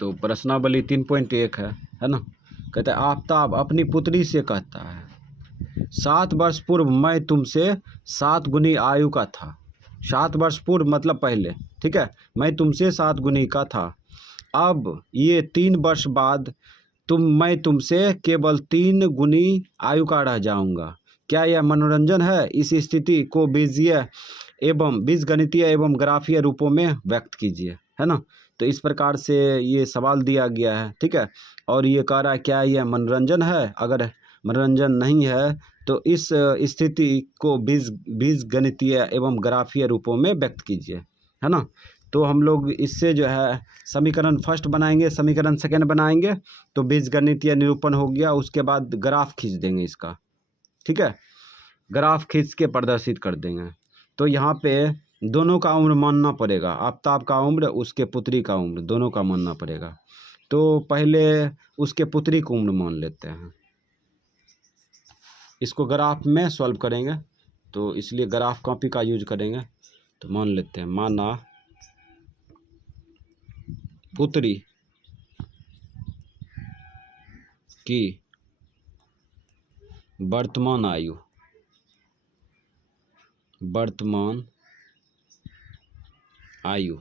तो प्रश्नावली 3.1 है ना। कहता है आफताब अपनी पुत्री से कहता है 7 वर्ष पूर्व मैं तुमसे 7 गुनी आयु का था। 7 वर्ष पूर्व मतलब पहले, ठीक है, मैं तुमसे 7 गुनी का था। अब ये 3 वर्ष बाद मैं तुमसे केवल 3 गुनी आयु का रह जाऊंगा। क्या यह मनोरंजन है? इस स्थिति को बीजगणितीय एवं ग्राफीय रूपों में व्यक्त कीजिए, है ना। तो इस प्रकार से ये सवाल दिया गया है, ठीक है। और ये कह रहा है क्या यह मनोरंजन है? अगर मनोरंजन नहीं है तो इस स्थिति को बीजगणितीय एवं ग्राफीय रूपों में व्यक्त कीजिए, है ना। तो हम लोग इससे जो है समीकरण फर्स्ट बनाएंगे, समीकरण सेकंड बनाएंगे, तो बीजगणितीय निरूपण हो गया। उसके बाद ग्राफ खींच देंगे इसका, ठीक है, ग्राफ खींच के प्रदर्शित कर देंगे। तो यहाँ पे दोनों का उम्र मानना पड़ेगा, आफताब का उम्र, उसके पुत्री का उम्र, दोनों का मानना पड़ेगा। तो पहले उसके पुत्री की उम्र मान लेते हैं, इसको ग्राफ में सॉल्व करेंगे, तो इसलिए ग्राफ कॉपी का यूज करेंगे। तो मान लेते हैं, माना पुत्री की वर्तमान आयु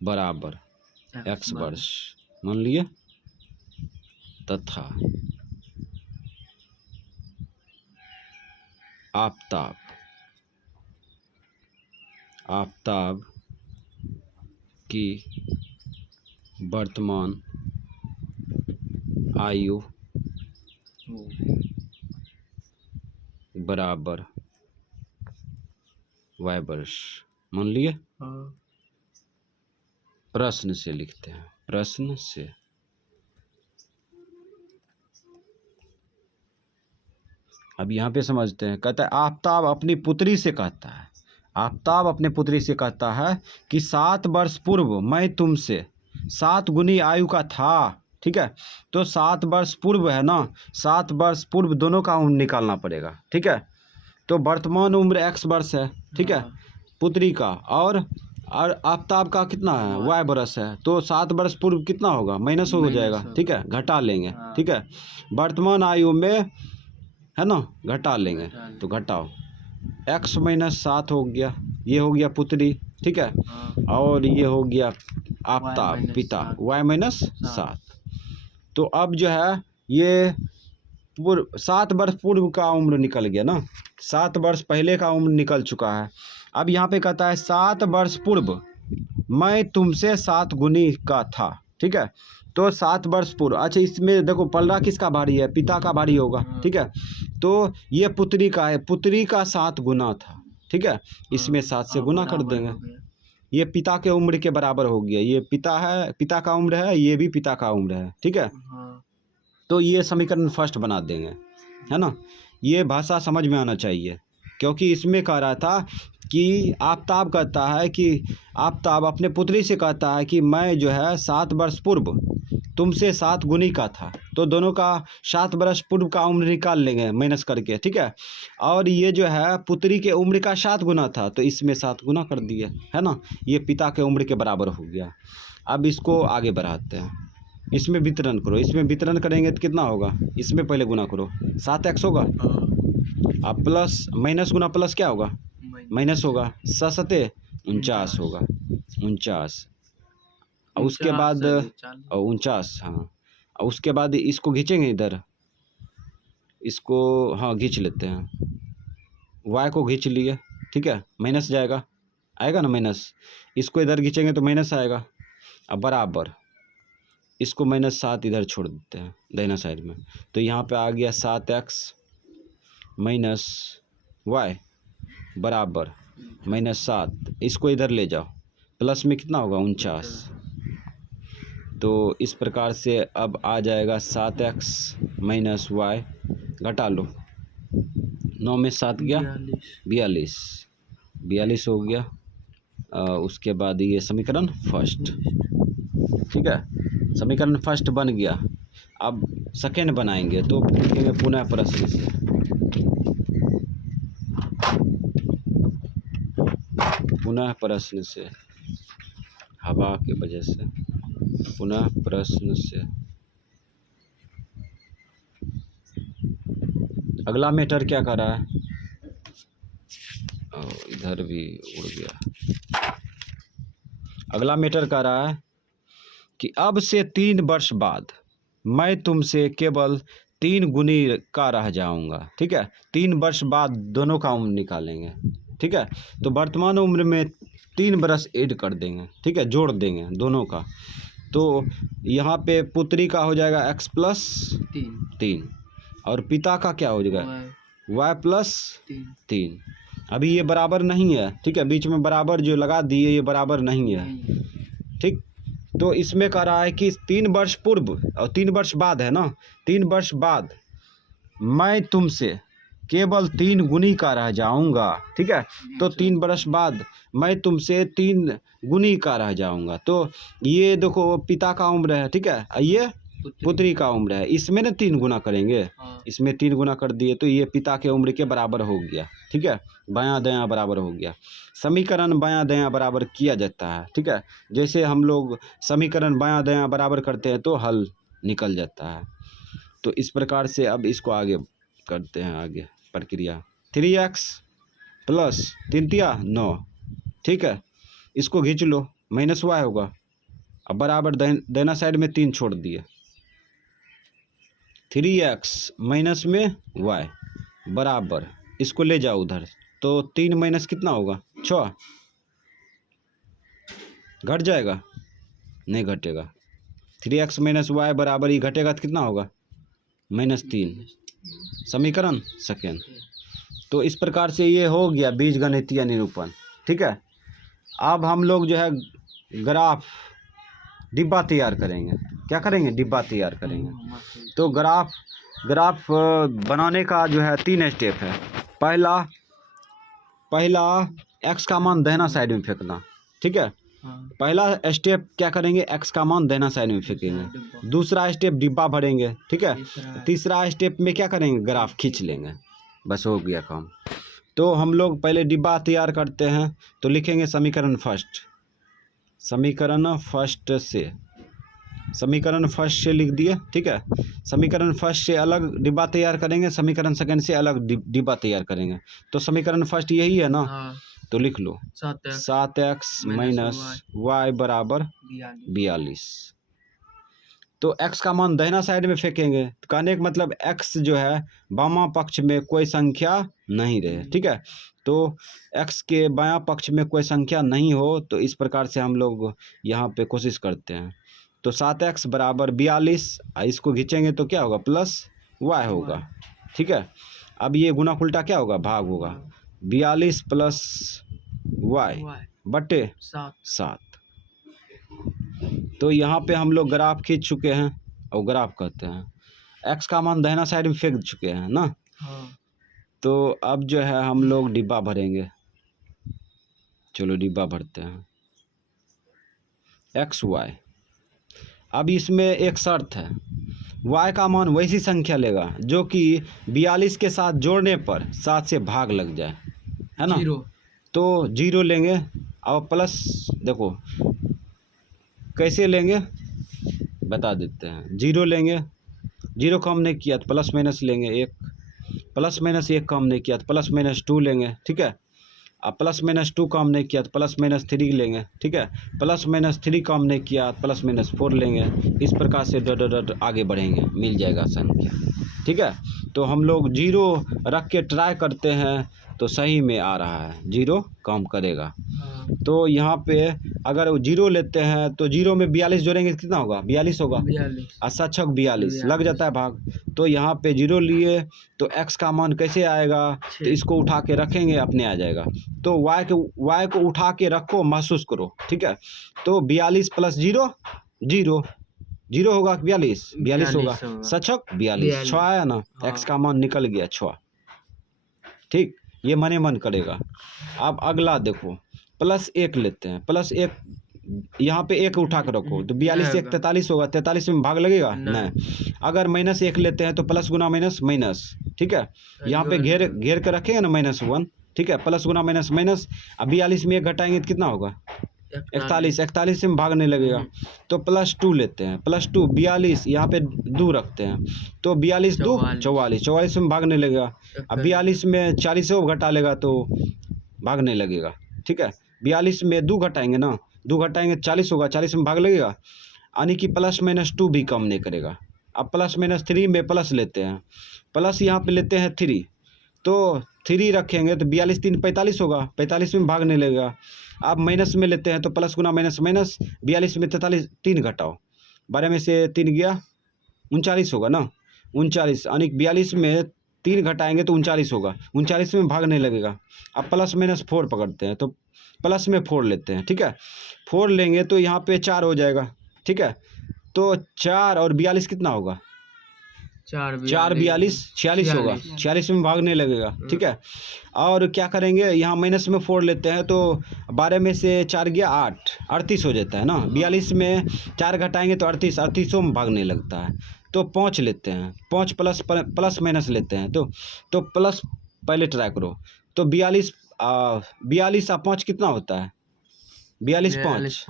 बराबर x वर्ष मान लिए, तथा आफताब की वर्तमान आयु बराबर y वर्ष मान लिए। प्रश्न से लिखते हैं, प्रश्न से अब यहाँ पे समझते हैं। कहता है आफताब अपनी पुत्री से कहता है, आफताब अपने पुत्री से कहता है कि 7 वर्ष पूर्व मैं तुमसे 7 गुनी आयु का था, ठीक है। तो 7 वर्ष पूर्व है ना, 7 वर्ष पूर्व दोनों का उम्र निकालना पड़ेगा, ठीक है। तो वर्तमान उम्र x वर्ष है, ठीक है, पुत्री का, और आफताब का कितना है, y वर्ष है। तो 7 वर्ष पूर्व कितना होगा, माइनस हो जाएगा, ठीक है, घटा लेंगे, ठीक है। वर्तमान आयु में है ना, घटा लेंगे, तो घटाओ x - 7 हो गया, ये हो गया पुत्री, ठीक है, और ये हो गया आफताब पिता, y - 7। तो अब जो है ये 7 वर्ष पूर्व का उम्र निकल गया ना, 7 वर्ष पहले का उम्र निकल चुका है। अब यहाँ पे कहता है 7 वर्ष पूर्व मैं तुमसे 7 गुनी का था, ठीक है। तो 7 वर्ष पूर्व, अच्छा इसमें देखो पलड़ा किसका भारी है, पिता का भारी होगा, ठीक है। तो ये पुत्री का है, पुत्री का 7 गुना था, ठीक है, इसमें 7 से गुना कर देंगे। ये पिता के उम्र के बराबर हो गया, ये पिता है, पिता का उम्र है, ये भी पिता का उम्र है, ठीक है। तो ये समीकरण फर्स्ट बना देंगे, है ना। ये भाषा समझ में आना चाहिए, क्योंकि इसमें कह रहा था कि आफताब कहता है कि आफताब अपने पुत्री से कहता है कि मैं जो है 7 वर्ष पूर्व तुमसे 7 गुनी का था। तो दोनों का 7 वर्ष पूर्व का उम्र निकाल लेंगे माइनस करके, ठीक है। और ये जो है पुत्री के उम्र का 7 गुना था, तो इसमें 7 गुना कर दिए, है ना। ये पिता के उम्र के बराबर हो गया। अब इसको आगे बढ़ाते हैं, इसमें वितरण करो, इसमें वितरण करेंगे तो कितना होगा, इसमें पहले गुना करो, 7x होगा, अब प्लस माइनस गुना प्लस क्या होगा, माइनस होगा, 7 × 49 होगा, 49, और उसके बाद 49, हाँ, और उसके बाद इसको खींचेंगे इधर, इसको हाँ खींच लेते हैं, y को खींच लिए, ठीक है, माइनस जाएगा, आएगा ना माइनस, इसको इधर खींचेंगे तो माइनस आएगा। अब बराबर इसको -7 इधर छोड़ देते हैं दाहिना साइड में, तो यहाँ पे आ गया 7x - y बराबर -7, इसको इधर ले जाओ, प्लस में कितना होगा 49। तो इस प्रकार से अब आ जाएगा 7x - y, घटा लो, 9 में 7 गया 42 हो गया। उसके बाद ये समीकरण फर्स्ट, ठीक है, समीकरण फर्स्ट बन गया। अब सेकेंड बनाएंगे, तो लिखेंगे पुनः प्रश्न से, पुनः प्रश्न से, हवा की वजह से। पुनः प्रश्न से अगला मैटर क्या कर रहा है, इधर भी उड़ गया। अगला मैटर कह रहा है कि अब से 3 वर्ष बाद मैं तुमसे केवल 3 गुनी का रह जाऊंगा। ठीक है, 3 वर्ष बाद दोनों का उम्र निकालेंगे। ठीक है, तो वर्तमान उम्र में 3 बरस ऐड कर देंगे। ठीक है, जोड़ देंगे दोनों का। तो यहाँ पे पुत्री का हो जाएगा x प्लस 3 और पिता का क्या हो जाएगा y प्लस 3। अभी ये बराबर नहीं है। ठीक है, बीच में बराबर जो लगा दिए ये बराबर नहीं है। ठीक, तो इसमें कह रहा है कि 3 वर्ष पूर्व और 3 वर्ष बाद है ना, 3 वर्ष बाद मैं तुमसे केवल 3 गुनी का रह जाऊंगा। ठीक है, तो 3 वर्ष बाद मैं तुमसे 3 गुनी का रह जाऊंगा। तो ये देखो पिता का उम्र है। ठीक है, ये पुत्री का उम्र है। इसमें ना 3 गुना करेंगे, इसमें 3 गुना कर दिए तो ये पिता के उम्र के बराबर हो गया। ठीक है, बायां दायां बराबर हो गया। समीकरण बायां दायां बराबर किया जाता है। ठीक है, जैसे हम लोग समीकरण बायां दायां बराबर करते हैं तो हल निकल जाता है। तो इस प्रकार से अब इसको आगे करते हैं, आगे प्रक्रिया। 3x प्लस 3 तिया 9। ठीक है, इसको खींच लो, माइनस y होगा। अब बराबर दाहिना साइड में 3 छोड़ दिए। 3x माइनस में y बराबर, इसको ले जाओ उधर, तो 3 माइनस कितना होगा 6। घट जाएगा, नहीं घटेगा। 3x माइनस वाई बराबर ही घटेगा तो कितना होगा -3। समीकरण सेकेंड। तो इस प्रकार से ये हो गया बीजगणितीय निरूपण। ठीक है, अब हम लोग जो है ग्राफ डिब्बा तैयार करेंगे। क्या करेंगे, डिब्बा तैयार करेंगे। तो ग्राफ बनाने का जो है 3 स्टेप है। पहला x का मान दाहिना साइड में फेंकना। ठीक है, पहला स्टेप क्या करेंगे, x का मान दाहिना साइड में फेंकेंगे। दूसरा स्टेप डिब्बा भरेंगे। ठीक है, तीसरा स्टेप में क्या करेंगे, ग्राफ खींच लेंगे। बस हो गया काम। तो हम लोग पहले डिब्बा तैयार करते हैं। तो लिखेंगे समीकरण फर्स्ट, समीकरण फर्स्ट से लिख दिए। ठीक है, समीकरण फर्स्ट से अलग डिब्बा तैयार करेंगे, समीकरण सेकंड से अलग डिब्बा तैयार करेंगे। तो समीकरण फर्स्ट यही है ना। तो लिख लो 7x माइनस y बराबर 42। तो x का मान दाहिना साइड में फेंकेंगे। कहने का मतलब x जो है बामा पक्ष में कोई संख्या नहीं रहे। ठीक है, तो x के बायां पक्ष में कोई संख्या नहीं हो, तो इस प्रकार से हम लोग यहाँ पे कोशिश करते हैं। तो 7x बराबर 42, इसको खींचेंगे तो क्या होगा, प्लस y होगा। ठीक है, अब ये गुना उल्टा क्या होगा, भाग होगा। 42 प्लस y बटे 7। तो यहाँ पे हम लोग ग्राफ खींच चुके हैं और ग्राफ कहते हैं। x का मान दाहिना साइड में फेंक चुके हैं ना। तो अब जो है हम लोग डिब्बा भरेंगे। चलो डिब्बा भरते हैं। x y, अब इसमें एक शर्त है, y का मान वैसी संख्या लेगा जो कि 42 के साथ जोड़ने पर 7 से भाग लग जाए, है ना। तो 0 लेंगे। अब प्लस देखो कैसे लेंगे बता देते हैं। 0 लेंगे, 0 कम नहीं किया तो प्लस माइनस लेंगे 1, प्लस माइनस 1 कम नहीं किया तो प्लस माइनस 2 लेंगे। ठीक है, अब प्लस माइनस 2 कम नहीं किया तो प्लस माइनस 3 लेंगे। ठीक है, प्लस माइनस 3 कम नहीं किया तो प्लस माइनस 4 लेंगे। इस प्रकार से डट आगे बढ़ेंगे, मिल जाएगा संख्या। ठीक है, तो हम लोग 0 रख के ट्राई करते हैं तो सही में आ रहा है, 0 काम करेगा। तो यहाँ पे अगर 0 लेते हैं तो 0 में 42 जोड़ेंगे कितना होगा, 42 होगा। 42 लग जाता है भाग। तो यहाँ पे 0 लिए तो x का मान कैसे आएगा, तो इसको उठा के रखेंगे, अपने आ जाएगा। तो y को उठा के रखो, महसूस करो। ठीक है, तो 42 प्लस 0 0 होगा 42 होगा, सचक 42 6 आया ना। x का मान निकल गया 6। ठीक, ये मने मन करेगा। अब अगला देखो, प्लस 1 लेते हैं। प्लस 1 यहाँ पे 1 उठा कर रखो तो 42 1 43 होगा। 43 में भाग लगेगा नहीं। अगर माइनस 1 लेते हैं तो प्लस गुना माइनस माइनस। ठीक है, यहाँ पे घेर कर रखेंगे ना -1। ठीक है, प्लस गुना माइनस माइनस। अब 42 में 1 घटाएंगे तो कितना होगा 41, 41 में भागने लगेगा तो +2 लेते हैं, +2 42, यहाँ पे 2 रखते हैं तो 42 2 44, 44 में भागने लगेगा। अब 42 में 40 घटा लेगा तो भागने लगेगा, ठीक है। 42 में 2 घटाएंगे ना, 2 घटाएंगे 40 होगा, 40 में भाग लगेगा, यानी कि +-2 भी कम नहीं करेगा। अब +-3 में प्लस लेते हैं, प्लस यहाँ पे लेते हैं 3, तो 3 रखेंगे तो 42 3 45 होगा, 45 में भागने लगेगा। अब माइनस में लेते हैं तो प्लस गुना माइनस माइनस, 42 में 43, 3 घटाओ, 12 में से 3 गया 39 होगा ना, 39, यानी 42 में 3 घटाएंगे तो 39 होगा, 39 में भागने लगेगा। अब +-4 पकड़ते हैं तो प्लस में 4 लेते हैं, ठीक है। 4 लेंगे तो यहाँ पे 4 हो जाएगा, ठीक है। तो 4 और 42 कितना होगा, 4 42 46 होगा, 46 में भागने लगेगा, ठीक है। और क्या करेंगे, यहाँ माइनस में 4 लेते हैं तो 12 में से 4 गया 8, 38 हो जाता है ना। 42 में 4 घटाएंगे तो 38, 38 में भागने लगता है तो 5 लेते हैं, 5 प्लस माइनस लेते हैं तो प्लस पहले ट्राई करो तो 42 और 5 कितना होता है, 42 5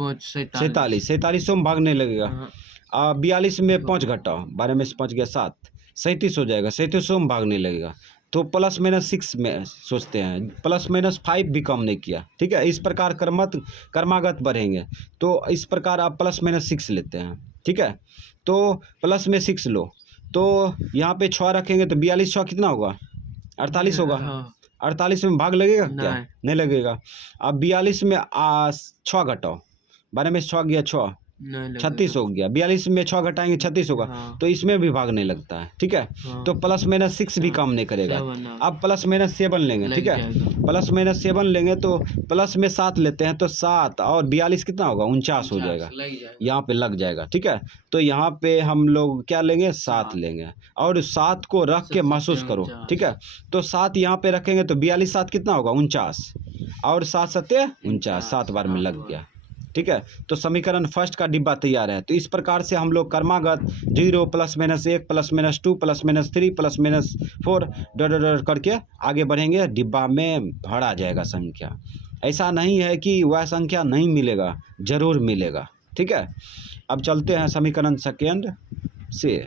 47, 47 में भागने लगेगा। 42 में 5 घटाओ, 12 में से 5 गया 7, 37 हो जाएगा, 37 में भागने लगेगा। तो +-6 में सोचते हैं, +-5 भी कम नहीं किया, ठीक है। इस प्रकार क्रमागत बढ़ेंगे तो इस प्रकार आप +-6 लेते हैं, ठीक है। तो प्लस में 6 लो तो यहाँ पे 6 रखेंगे तो 42 6 कितना होगा, 48 होगा। 48 में भाग लगेगा क्या, नहीं लगेगा। अब 42 में 6 घटाओ, 12 में से 6 गया 6, 36 हो गया, 42 में 6 घटाएंगे 36 होगा, तो इसमें भी भागने लगता है, ठीक है। तो +-6 भी काम नहीं करेगा। अब +-7 लेंगे, ठीक है। +-7 लेंगे तो प्लस में 7 लेते हैं तो 7 और 42 कितना होगा, 49 हो जाएगा, यहाँ पे लग जाएगा, ठीक है। तो यहाँ पे हम लोग क्या लेंगे, 7 लेंगे और 7 को रख के महसूस करो, ठीक है। तो 7 यहाँ पे रखेंगे तो 42 7 कितना होगा, 49 और 7 7 49, 7 बार में लग गया, ठीक है। तो समीकरण फर्स्ट का डिब्बा तैयार है। तो इस प्रकार से हम लोग क्रमागत 0 +-1 +-2 +-3 +-4 डॉट करके आगे बढ़ेंगे, डिब्बा में भरा जाएगा संख्या। ऐसा नहीं है कि वह संख्या नहीं मिलेगा, जरूर मिलेगा, ठीक है। अब चलते हैं समीकरण सेकेंड से।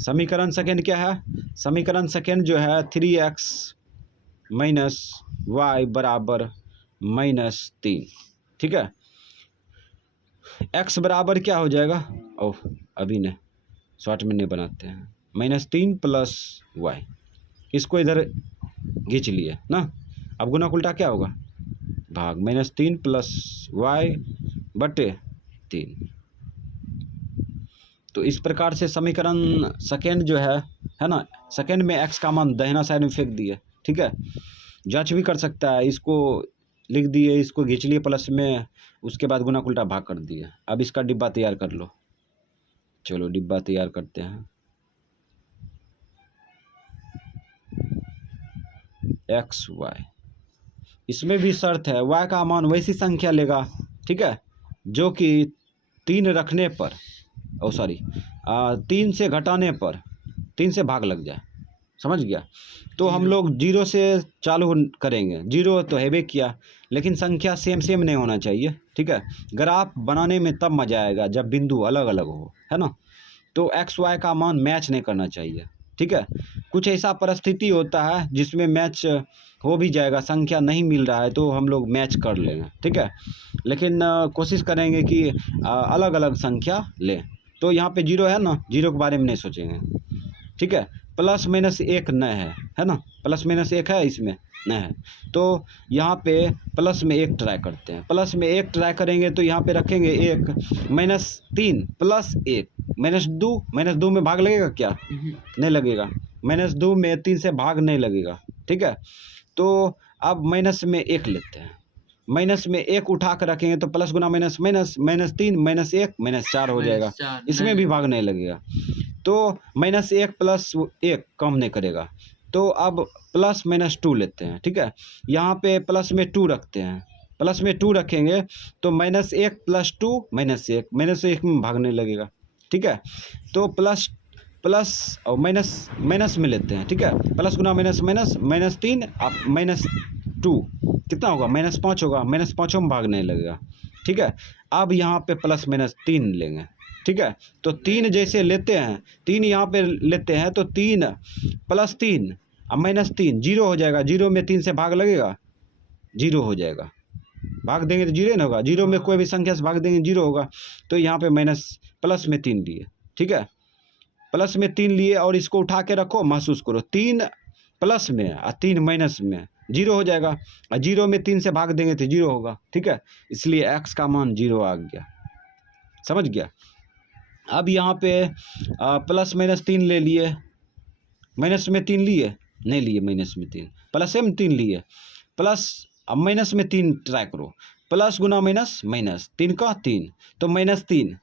समीकरण सेकेंड क्या है, समीकरण सेकेंड जो है 3x - y बराबर -3, ठीक है। x बराबर क्या हो जाएगा, ओह अभी ने शॉर्ट में नहीं बनाते हैं, -3 + y, इसको इधर खींच लिए ना। अब गुना उल्टा क्या होगा, भाग, -3 + y बटे 3। तो इस प्रकार से समीकरण सेकेंड जो है ना, सेकेंड में x का मान दाहिना साइड में फेंक दिए, ठीक है। जांच भी कर सकता है, इसको लिख दिए, इसको खींच लिए प्लस में, उसके बाद गुना उल्टा भाग कर दिए। अब इसका डिब्बा तैयार कर लो, चलो डिब्बा तैयार करते हैं। x y, इसमें भी शर्त है, y का मान वैसी संख्या लेगा, ठीक है, जो कि 3 रखने पर 3 से घटाने पर 3 से भाग लग जाए, समझ गया। तो हम लोग 0 से चालू करेंगे, 0 तो हैवे किया, लेकिन संख्या सेम नहीं होना चाहिए, ठीक है। ग्राफ बनाने में तब मजा आएगा जब बिंदु अलग अलग हो, है ना। तो x y का मान मैच नहीं करना चाहिए, ठीक है। कुछ ऐसा परिस्थिति होता है जिसमें मैच हो भी जाएगा, संख्या नहीं मिल रहा है तो हम लोग मैच कर लेंगे, ठीक है। लेकिन कोशिश करेंगे कि अलग अलग संख्या लें। तो यहाँ पे 0 है ना, 0 के बारे में नहीं सोचेंगे, ठीक है। +-1 न है ना, +-1 है, इसमें न है, तो यहाँ पे प्लस में 1 ट्राई करते हैं। प्लस में 1 ट्राई करेंगे तो यहाँ पे रखेंगे 1 -3 + 1 -2 में भाग लगेगा क्या, नहीं लगेगा। -2 में 3 से भाग नहीं लगेगा, ठीक है। तो अब माइनस में 1 लेते हैं, माइनस में 1 उठा कर रखेंगे तो प्लस गुना माइनस माइनस, -3 -1 -4 हो जाएगा, इसमें भी भाग नहीं लगेगा। तो -1 + 1 कम नहीं करेगा, तो अब +-2 लेते हैं, ठीक है। यहाँ पे प्लस में 2 रखते हैं, प्लस में 2 रखेंगे तो -1 + 2 -1, -1 में भागने लगेगा, ठीक है। तो प्लस और माइनस में लेते हैं, ठीक है। प्लस गुना माइनस माइनस, -3 आप -2 कितना होगा, -5 होगा, -5 में भागने लगेगा, ठीक है। अब यहाँ पे +-3 लेंगे, ठीक है। तो 3 जैसे लेते हैं, 3 यहाँ पे लेते हैं तो 3 + 3 अब -3 0 हो जाएगा, 0 में 3 से भाग लगेगा, 0 हो जाएगा, भाग देंगे तो 0 ना होगा, 0 में कोई भी संख्या से भाग देंगे 0 होगा। तो यहाँ पे प्लस में 3 लिए, ठीक है, प्लस में 3 लिए और इसको उठा के रखो, महसूस करो, 3 प्लस में और 3 माइनस में 0 हो जाएगा, और 0 में 3 से भाग देंगे तो 0 होगा, ठीक है। इसलिए x का मान 0 आ गया, समझ गया। अब यहाँ पे +-3 ले लिए, माइनस में 3 लिए, नहीं लिए माइनस में 3, प्लस में 3 लिए, प्लस अब माइनस में 3 ट्राई करो, प्लस गुना माइनस, माइनस 3 का 3, तो -3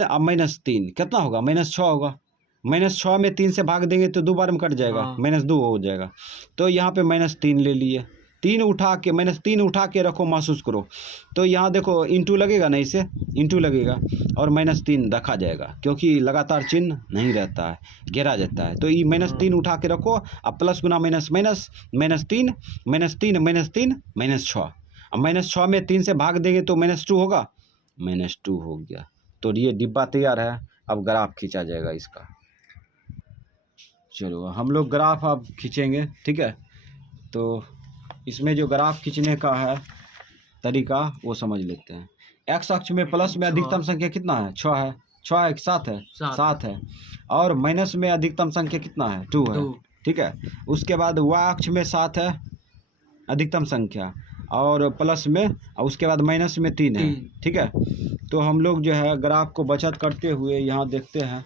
अब -3 कितना होगा, -6 होगा, -6 में 3 से भाग देंगे तो 2 बार में कट जाएगा, -2 हो जाएगा। तो यहाँ पे -3 ले लिए, 3 उठा के -3 उठा के रखो, महसूस करो, तो यहाँ देखो इंटू लगेगा ना, इसे इंटू लगेगा और -3 रखा जाएगा, क्योंकि लगातार चिन्ह नहीं रहता है, घेरा जाता है। तो ये -3 उठा के रखो, अब प्लस गुना माइनस, माइनस -3 -3 -6, अब -6 में 3 से भाग देंगे तो -2 होगा, -2 हो गया। तो ये डिब्बा तैयार है, अब ग्राफ खींचा जाएगा इसका। चलो हम लोग ग्राफ अब खींचेंगे, ठीक है। तो इसमें जो ग्राफ खींचने का है तरीका वो समझ लेते हैं। एक्स अक्ष में प्लस में अधिकतम संख्या कितना है, 6 है, 6 है, 7 है, 7 है, और माइनस में अधिकतम संख्या कितना है, 2 है, ठीक है। उसके बाद वाई अक्ष में 7 है अधिकतम संख्या, और प्लस में, और उसके बाद माइनस में 3 है, ठीक है। तो हम लोग जो है ग्राफ को बचत करते हुए यहाँ देखते हैं,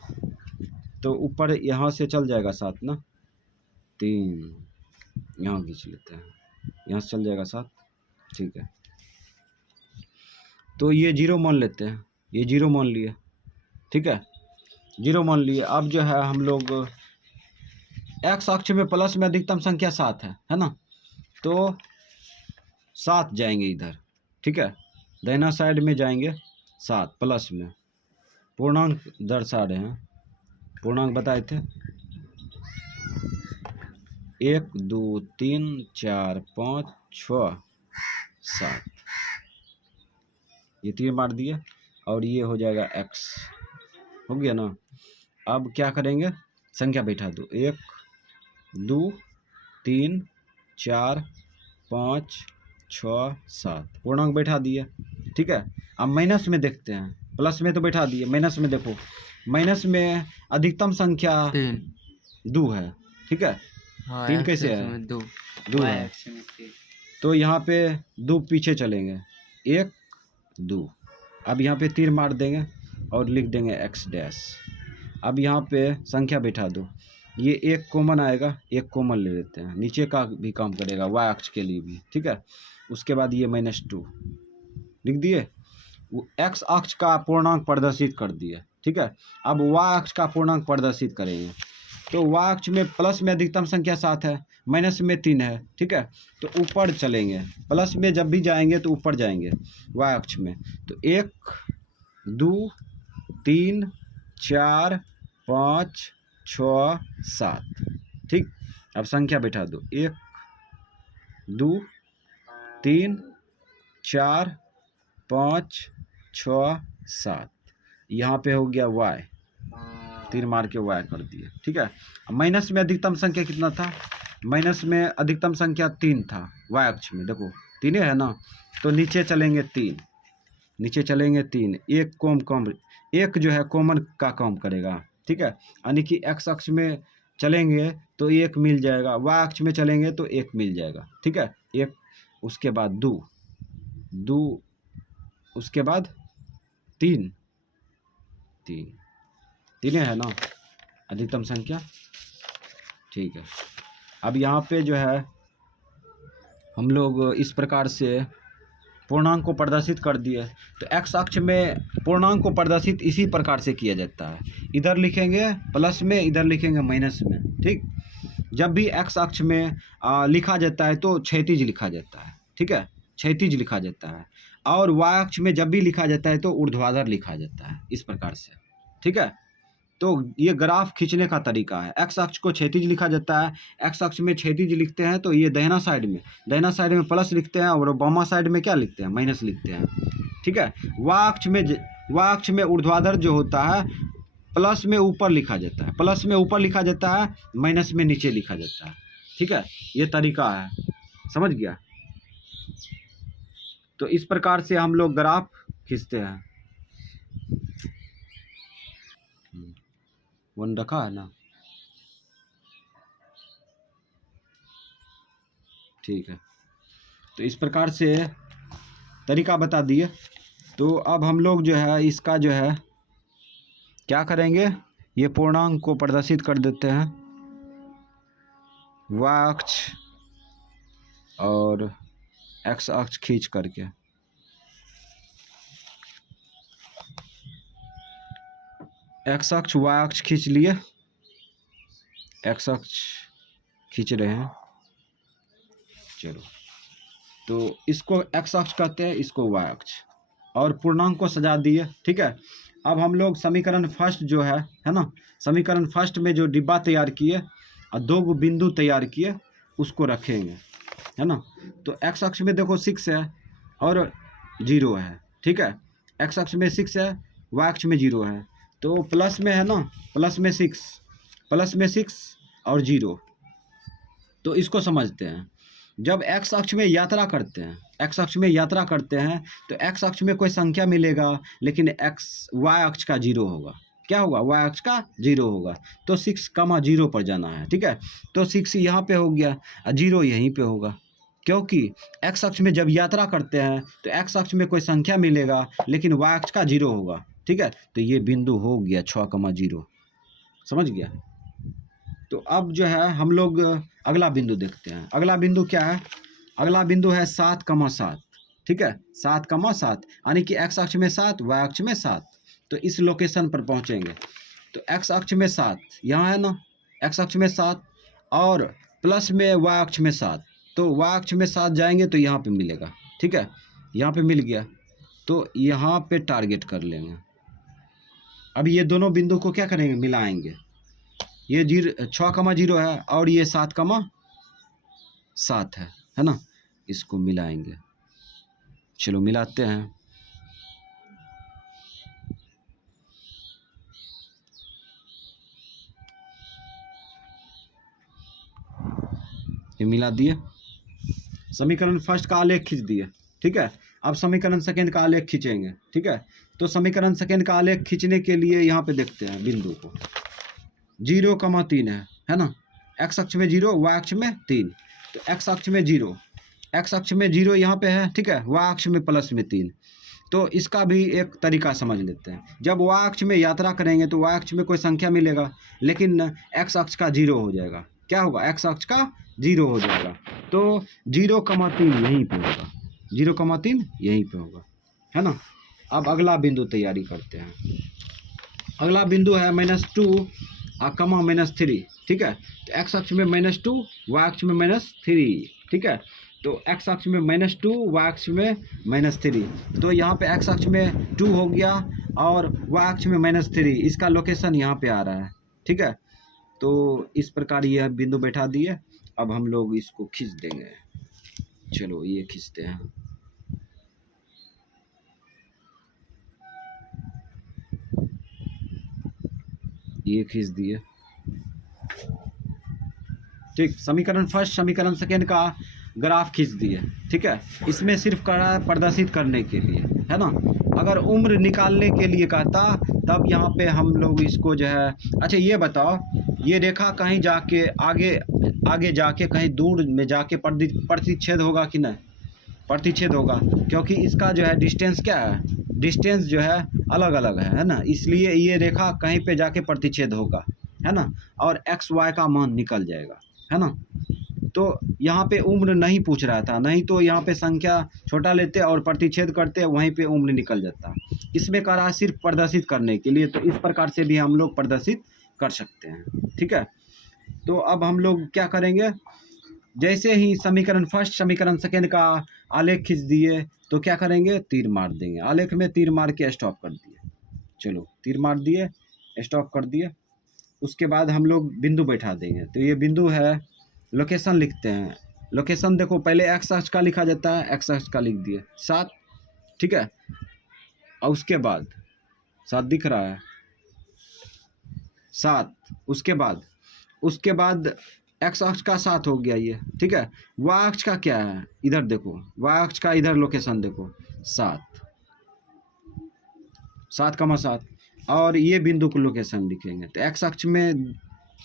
तो ऊपर यहाँ से चल जाएगा 7 ना, 3 यहाँ खींच लेते हैं, यहाँ से चल जाएगा 7, ठीक है। तो ये 0 मान लेते हैं, ये 0 मान लिए, ठीक है, 0 मान लिए। अब जो है हम लोग एक्स अक्ष में प्लस में अधिकतम संख्या 7 है ना, तो 7 जाएंगे इधर, ठीक है, दाहिना साइड में जाएंगे 7 प्लस में, पूर्णांक दर्शा रहे हैं, पूर्णांक बताए थे 1 2 3 4 5 6 7, ये 3 मार दिए और ये हो जाएगा x, हो गया ना। अब क्या करेंगे, संख्या बैठा दो, 1 2 3 4 5 6 7, पूर्णांक बैठा दिए, ठीक है। अब माइनस में देखते हैं, प्लस में तो बैठा दिए, माइनस में देखो, माइनस में अधिकतम संख्या 2 है, ठीक है। 3 कैसे है, 2 है, तो यहाँ पे 2 पीछे चलेंगे, 1 2, अब यहाँ पे तीर मार देंगे और लिख देंगे x डैश। अब यहाँ पे संख्या बैठा दो, ये 1 कॉमन आएगा, 1 कॉमन ले लेते हैं, नीचे का भी काम करेगा y अक्ष के लिए भी, ठीक है। उसके बाद ये -2 लिख दिए, वो x अक्ष का पूर्णांक प्रदर्शित कर दिए, ठीक है। अब y अक्ष का पूर्णांक प्रदर्शित करेंगे, तो y अक्ष में प्लस में अधिकतम संख्या 7 है, माइनस में 3 है, ठीक है। तो ऊपर चलेंगे, प्लस में जब भी जाएंगे तो ऊपर जाएंगे y अक्ष में, तो 1 2 3 4 5 6 7, ठीक। अब संख्या बैठा दो, 1 2 3 4 5 6 7, यहाँ पे हो गया y, तीर मार के y कर दिए, ठीक है। माइनस में अधिकतम संख्या कितना था, माइनस में अधिकतम संख्या 3 था y अक्ष में, देखो 3 है ना, तो नीचे चलेंगे 3, नीचे चलेंगे 3, एक कॉम एक जो है कॉमन का काम करेगा, ठीक है। यानी कि x अक्ष में चलेंगे तो 1 मिल जाएगा, y अक्ष में चलेंगे तो 1 मिल जाएगा, ठीक है, 1, उसके बाद 2 उसके बाद 3 है ना अधिकतम संख्या, ठीक है। अब यहाँ पे जो है हम लोग इस प्रकार से पूर्णांक को प्रदर्शित कर दिए। तो x अक्ष में पूर्णांक को प्रदर्शित इसी प्रकार से किया जाता है, इधर लिखेंगे प्लस में, इधर लिखेंगे माइनस में, ठीक। जब भी x अक्ष में लिखा जाता है तो क्षैतिज लिखा जाता है, ठीक है, क्षैतिज लिखा जाता है, और y अक्ष में जब भी लिखा जाता है तो ऊर्ध्वाधर लिखा जाता है, इस प्रकार से, ठीक है। तो ये ग्राफ खींचने का तरीका है। एक्स अक्ष को क्षैतिज लिखा जाता है, एक्स अक्ष में क्षैतिज लिखते हैं तो ये दाहिना साइड में प्लस लिखते हैं और बामा साइड में क्या लिखते हैं, माइनस लिखते हैं। ठीक है, वाह अक्ष में ऊर्ध्वाधर जो होता है प्लस में ऊपर लिखा जाता है, प्लस में ऊपर लिखा जाता है, माइनस में नीचे लिखा जाता है। ठीक है, ये तरीका है, समझ गया। तो इस प्रकार से हम लोग ग्राफ खींचते हैं। वन रखा है ना, ठीक है। तो इस प्रकार से तरीका बता दिए। तो अब हम लोग जो है इसका जो है क्या करेंगे, ये पूर्णांक को प्रदर्शित कर देते हैं, वाई अक्ष और एक्स अक्ष खींच करके। एक्स अक्ष वाई अक्ष खींच लिए, एक्स अक्ष खींच रहे हैं, चलो। तो इसको एक्स अक्ष कहते हैं, इसको वाई अक्ष, और पूर्णांक को सजा दिए। ठीक है, अब हम लोग समीकरण फर्स्ट जो है ना, समीकरण फर्स्ट में जो डिब्बा तैयार किए और 2 बिंदु तैयार किए उसको रखेंगे, है ना। तो एक्स अक्ष में देखो 6 है और 0 है। ठीक है, एक्स अक्ष में 6 है, वाई अक्ष में 0 है, तो प्लस में है ना, प्लस में 6 और 0। तो इसको समझते हैं, जब एक्स अक्ष में यात्रा करते हैं, एक्स अक्ष में यात्रा करते हैं तो एक्स अक्ष में कोई संख्या मिलेगा, लेकिन एक्स वाई अक्ष का 0 होगा। क्या होगा, वाई अक्ष का 0 होगा। तो 6,0 पर जाना है। ठीक है, तो 6 यहाँ पे हो गया और 0 यहीं पे होगा, क्योंकि एक्स अक्ष में जब यात्रा करते हैं तो एक्स अक्ष में कोई संख्या मिलेगा, लेकिन वाई अक्ष का 0 होगा। ठीक है, तो ये बिंदु हो गया 6,0, समझ गया। तो अब जो है हम लोग अगला बिंदु देखते हैं। अगला बिंदु क्या है, अगला बिंदु है 7,7। ठीक है, 7,7 यानी कि एक्स अक्ष में 7, वाई अक्ष में 7। तो इस लोकेशन पर पहुंचेंगे तो एक्स अक्ष में 7 यहाँ है ना, एक्स अक्ष में 7 और प्लस में वाई अक्ष में 7। तो वाई अक्ष में 7 जाएंगे तो यहाँ पे मिलेगा। ठीक है, यहाँ पे मिल गया, तो यहाँ पे टारगेट कर लेंगे। अब ये दोनों बिंदु को क्या करेंगे, मिलाएंगे। ये 6,0 है और ये 7,7 है ना, इसको मिलाएंगे। चलो मिलाते हैं। ये मिला दिए, समीकरण फर्स्ट का आलेख खींच दिए। ठीक है, अब समीकरण सेकेंड का आलेख खींचेंगे। ठीक है, तो समीकरण सेकेंड का आलेख खींचने के लिए यहाँ पे देखते हैं बिंदु को, 0,3 है ना, एक्स अक्ष में 0, वाई अक्ष में 3। तो एक्स अक्ष में 0, एक्स अक्ष में 0 यहाँ पे है। ठीक है, वाई अक्ष में प्लस में 3। तो इसका भी एक तरीका समझ लेते हैं। जब वाई अक्ष में यात्रा करेंगे तो वाई अक्ष में कोई संख्या मिलेगा, लेकिन एक्स अक्ष का 0 हो जाएगा। क्या होगा, एक्स अक्ष का 0 हो जाएगा। तो 0,3 यहीं पे होगा, 0,3 यहीं पे होगा, है ना। अब अगला बिंदु तैयारी करते हैं। अगला बिंदु है -2 -3। ठीक है, तो एक्स अक्ष में -2, वाई अक्ष में -3। ठीक है, तो एक्स अक्ष में -2, वाई अक्ष में -3। तो यहाँ पे एक्स अक्ष में 2 हो गया और वाई अक्ष में -3। इसका लोकेशन यहाँ पे आ रहा है। ठीक है, तो इस प्रकार यह बिंदु बैठा दिए। अब हम लोग इसको खींच देंगे। चलो ये खींचते हैं। ये खींच दिए। ठीक, समीकरण फर्स्ट समीकरण सेकेंड का ग्राफ खींच दिए। ठीक है, इसमें सिर्फ करा है प्रदर्शित करने के लिए, है ना। अगर उम्र निकालने के लिए कहता तब यहाँ पे हम लोग इसको जो है, अच्छा ये बताओ, ये रेखा कहीं जाके आगे जाके कहीं दूर में जाके प्रतिच्छेद होगा कि नहीं, प्रतिच्छेद होगा, क्योंकि इसका जो है डिस्टेंस क्या है, डिस्टेंस जो है अलग अलग है ना, इसलिए ये रेखा कहीं पे जाके प्रतिच्छेद होगा, है ना, और एक्स वाई का मान निकल जाएगा, है ना। तो यहाँ पे उम्र नहीं पूछ रहा था, नहीं तो यहाँ पे संख्या छोटा लेते और प्रतिच्छेद करते, वहीं पे उम्र निकल जाता। इसमें कह रहा है सिर्फ प्रदर्शित करने के लिए, तो इस प्रकार से भी हम लोग प्रदर्शित कर सकते हैं। ठीक है, तो अब हम लोग क्या करेंगे, जैसे ही समीकरण फर्स्ट समीकरण सेकेंड का आलेख खींच दिए तो क्या करेंगे, तीर मार देंगे। आलेख में तीर मार के स्टॉप कर दिए। चलो तीर मार दिए, स्टॉप कर दिए। उसके बाद हम लोग बिंदु बैठा देंगे। तो ये बिंदु है, लोकेशन लिखते हैं। लोकेशन देखो, पहले एक्स अक्ष का लिखा जाता है, एक्स अक्ष का लिख दिए 7, ठीक है। और उसके बाद 7 दिख रहा है, 7। उसके बाद एक्स अक्ष का 7 हो गया ये, ठीक है। वाई अक्ष का क्या है, इधर देखो, वाई अक्ष का इधर लोकेशन देखो 7, 7,7। और ये बिंदु को लोकेशन लिखेंगे। तो एक्स अक्ष में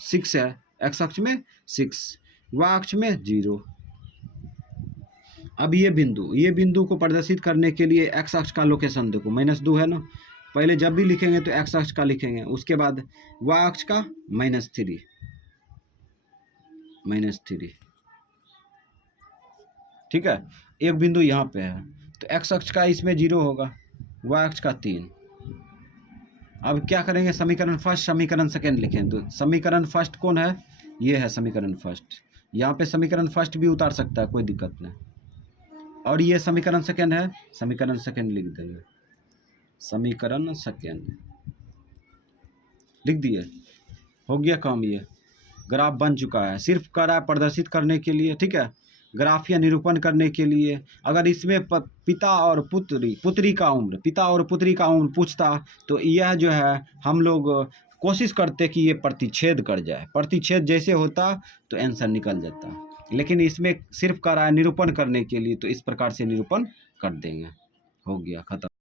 6 है, एक्स अक्ष में 6, वाई अक्ष में 0। अब ये बिंदु को प्रदर्शित करने के लिए एक्स अक्ष का लोकेशन देखो, -2 है ना। पहले जब भी लिखेंगे तो एक्स अक्ष का लिखेंगे, उसके बाद वाई अक्ष का -3, ठीक है। एक बिंदु यहाँ पे है, तो एक्स अक्ष का इसमें 0 होगा, वाई अक्ष का 3। अब क्या करेंगे, समीकरण फर्स्ट समीकरण सेकेंड लिखें। तो समीकरण फर्स्ट कौन है, ये है समीकरण फर्स्ट। यहाँ पे समीकरण फर्स्ट भी उतार सकता है, कोई दिक्कत नहीं। और ये समीकरण सेकेंड है, समीकरण सेकेंड लिख देंगे, समीकरण सेकेंड लिख दिए, हो गया काम। ये ग्राफ बन चुका है, सिर्फ करा प्रदर्शित करने के लिए, ठीक है, ग्राफ या निरूपण करने के लिए। अगर इसमें पिता और पुत्री का उम्र, पिता और पुत्री का उम्र पूछता, तो यह जो है हम लोग कोशिश करते कि ये प्रतिच्छेद कर जाए, प्रतिच्छेद जैसे होता तो आंसर निकल जाता। लेकिन इसमें सिर्फ करा है निरूपण करने के लिए, तो इस प्रकार से निरूपण कर देंगे, हो गया, खत्म।